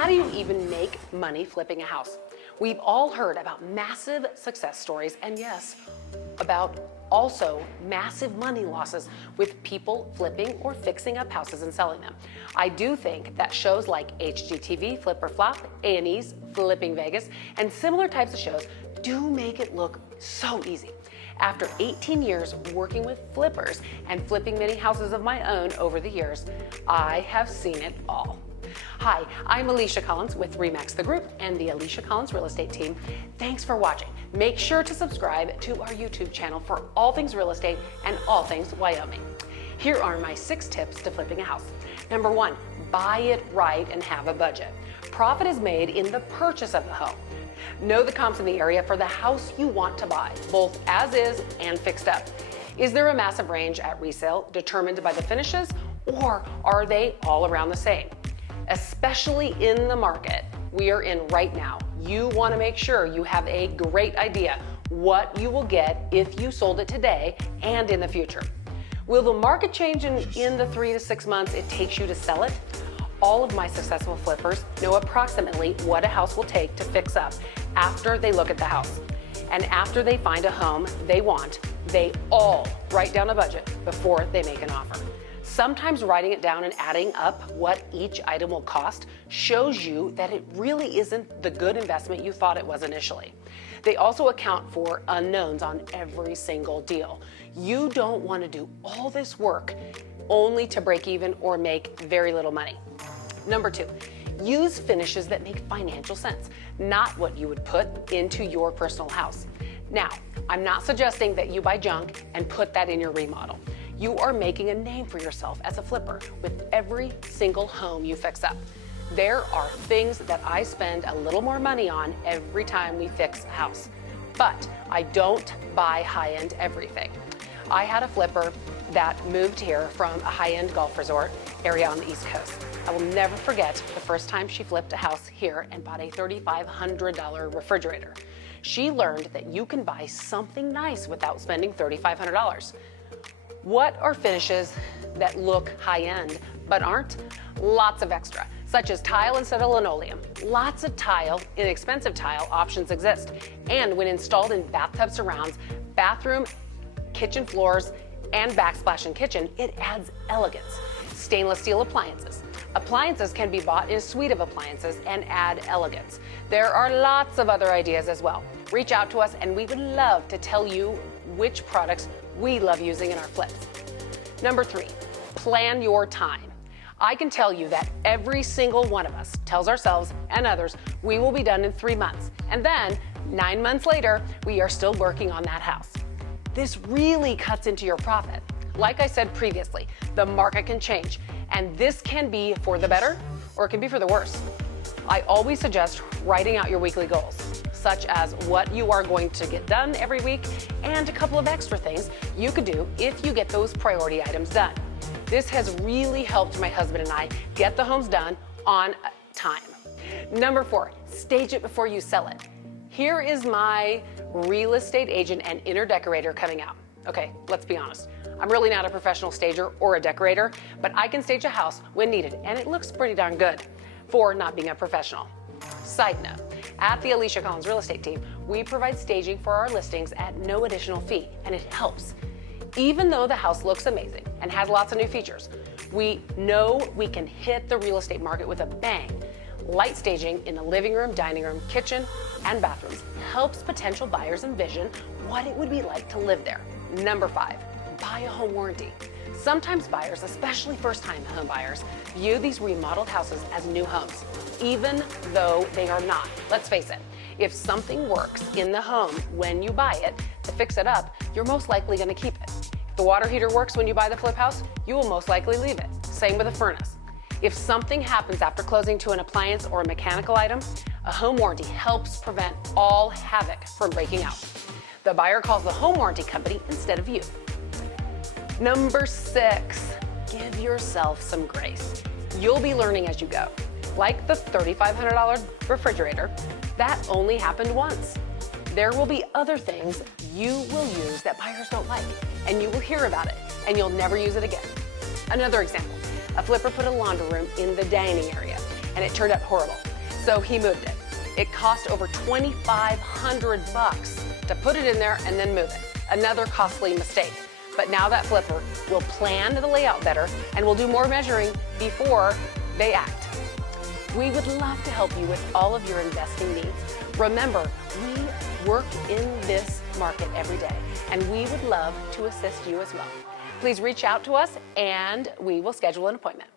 How do you even make money flipping a house? We've all heard about massive success stories, and yes, about also massive money losses with people flipping or fixing up houses and selling them. I do think that shows like HGTV, Flip or Flop, A&E's Flipping Vegas, and similar types of shows do make it look so easy. After 18 years working with flippers and flipping many houses of my own over the years, I have seen it all. Hi, I'm Alisha Collins with RE/MAX The Group and the Alisha Collins Real Estate Team. Thanks for watching. Make sure to subscribe to our YouTube channel for all things real estate and all things Wyoming. Here are my 6 tips to flipping a house. Number 1, buy it right and have a budget. Profit is made in the purchase of the home. Know the comps in the area for the house you want to buy, both as is and fixed up. Is there a massive range at resale determined by the finishes, or are they all around the same? Especially in the market we are in right now, you want to make sure you have a great idea what you will get if you sold it today and in the future. Will the market change in the 3 to 6 months it takes you to sell it? All of my successful flippers know approximately what a house will take to fix up after they look at the house. And after they find a home they want, they all write down a budget before they make an offer. Sometimes writing it down and adding up what each item will cost shows you that it really isn't the good investment you thought it was initially. They also account for unknowns on every single deal. You don't want to do all this work only to break even or make very little money. Number 2, use finishes that make financial sense, not what you would put into your personal house. Now, I'm not suggesting that you buy junk and put that in your remodel. You are making a name for yourself as a flipper with every single home you fix up. There are things that I spend a little more money on every time we fix a house, but I don't buy high-end everything. I had a flipper that moved here from a high-end golf resort area on the East Coast. I will never forget the first time she flipped a house here and bought a $3,500 refrigerator. She learned that you can buy something nice without spending $3,500. What are finishes that look high-end but aren't? Lots of extra, such as tile instead of linoleum. Lots of tile, inexpensive tile options exist. And when installed in bathtub surrounds, bathroom, kitchen floors, and backsplash in kitchen, it adds elegance. Stainless steel appliances. Appliances can be bought in a suite of appliances and add elegance. There are lots of other ideas as well. Reach out to us and we would love to tell you which products we love using in our flips. Number 3, plan your time. I can tell you that every single one of us tells ourselves and others we will be done in 3 months, and then 9 months later, we are still working on that house. This really cuts into your profit. Like I said previously, the market can change, and this can be for the better or it can be for the worse. I always suggest writing out your weekly goals, such as what you are going to get done every week and a couple of extra things you could do if you get those priority items done. This has really helped my husband and I get the homes done on time. Number 4, stage it before you sell it. Here is my real estate agent and inner decorator coming out. Okay, let's be honest. I'm really not a professional stager or a decorator, but I can stage a house when needed, and it looks pretty darn good for not being a professional. Side note, at the Alisha Collins Real Estate Team, we provide staging for our listings at no additional fee, and it helps. Even though the house looks amazing and has lots of new features, we know we can hit the real estate market with a bang. Light staging in the living room, dining room, kitchen, and bathrooms helps potential buyers envision what it would be like to live there. Number 5, buy a home warranty. Sometimes buyers, especially first-time home buyers, view these remodeled houses as new homes, even though they are not. Let's face it, if something works in the home when you buy it, to fix it up, you're most likely going to keep it. If the water heater works when you buy the flip house, you will most likely leave it. Same with a furnace. If something happens after closing to an appliance or a mechanical item, a home warranty helps prevent all havoc from breaking out. The buyer calls the home warranty company instead of you. Number 6, give yourself some grace. You'll be learning as you go. Like the $3,500 refrigerator, that only happened once. There will be other things you will use that buyers don't like, and you will hear about it, and you'll never use it again. Another example, a flipper put a laundry room in the dining area, and it turned out horrible. So he moved it. It cost over $2,500 to put it in there and then move it. Another costly mistake. But now that flipper will plan the layout better and will do more measuring before they act. We would love to help you with all of your investing needs. Remember, we work in this market every day, and we would love to assist you as well. Please reach out to us and we will schedule an appointment.